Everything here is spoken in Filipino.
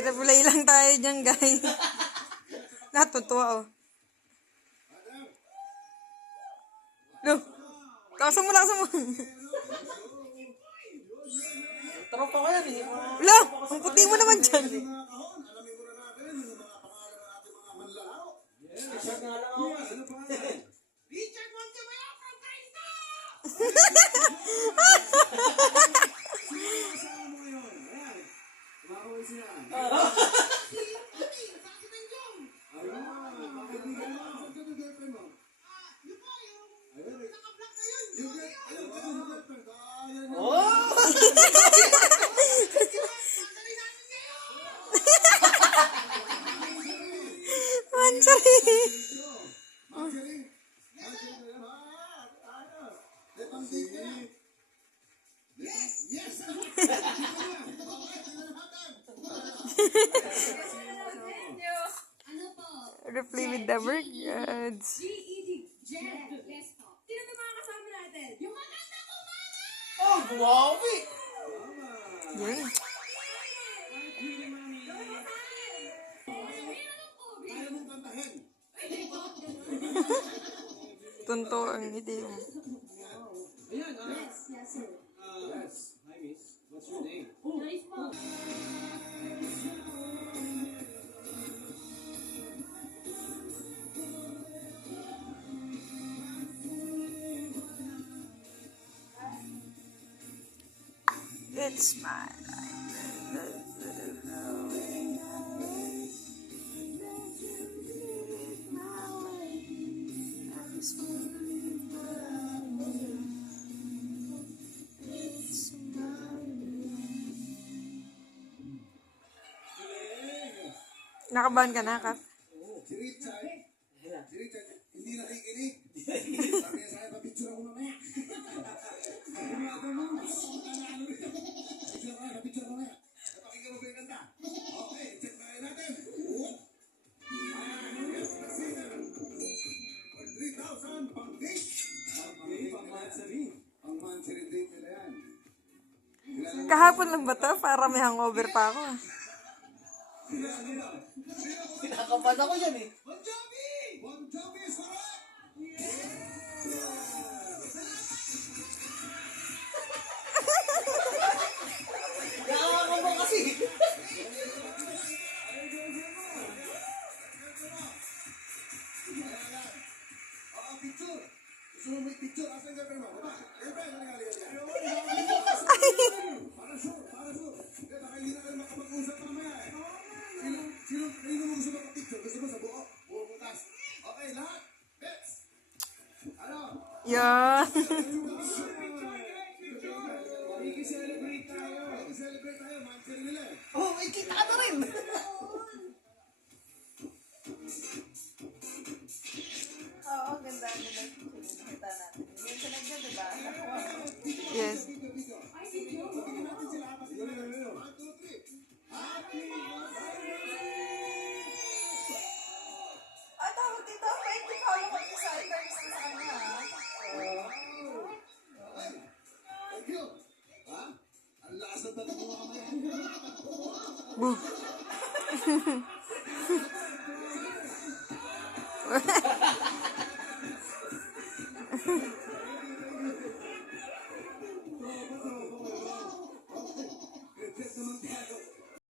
Replay lang tayo dyan, guys. Natutuwa, oh. Lo, laksan mo. Tropa ko yan eh. Lo, ang puti mo naman dyan. T-shirt nga lang ako. Richard Montemayor from Cristo! Manchari. Replay with the words. GED. Jen. Let's talk. Sino na mga kasama natin? Yung maganda ko, mama! Oh, guwawi! Yun. Tunto ang hindi mo. Yes, sir. Yes. Hi, miss. What's your name? Nice po. It's my Nakabahan ka na, Kap? Si Richard. Si Richard, hindi nakikinig. Sabi niya sa'yo, papicture ako mamaya. Papicture ako mamaya. Napakinggan mo ba yung kanta? Okay, check na kayo natin. For 3,000, pang-date. Pang-monthly date nila yan. Kahapon lang ba to? Para may hangover pa ako. Kinakapan ako yan eh. Bon Jovi! Bon Jovi, sarap! Nakakakan mo kasi. Picture! Gusto mo may picture? Asan ka pero? Diba? Para sure, para sure. Baka hindi na kayo makapag-usap mamaya eh. Sino mo gusto makapicture? Gusto mo sa buo? Buo butas. Okay, lahat. Bets! Ano? Yan. Makikiselebrate tayo. Makikiselebrate tayo. Mansiri nila eh. Oh, may kita ka na rin. Oo, ganda. Nakita natin. Yung sunod na, diba? Yes. Sabihin natin sila. 1, 2, 3. Happy Ah, tawag dito. Thank you, Paolo, kung isa sa kanya. Thank you. Ha? Ang lakas na talaga mga kamayan. Boo.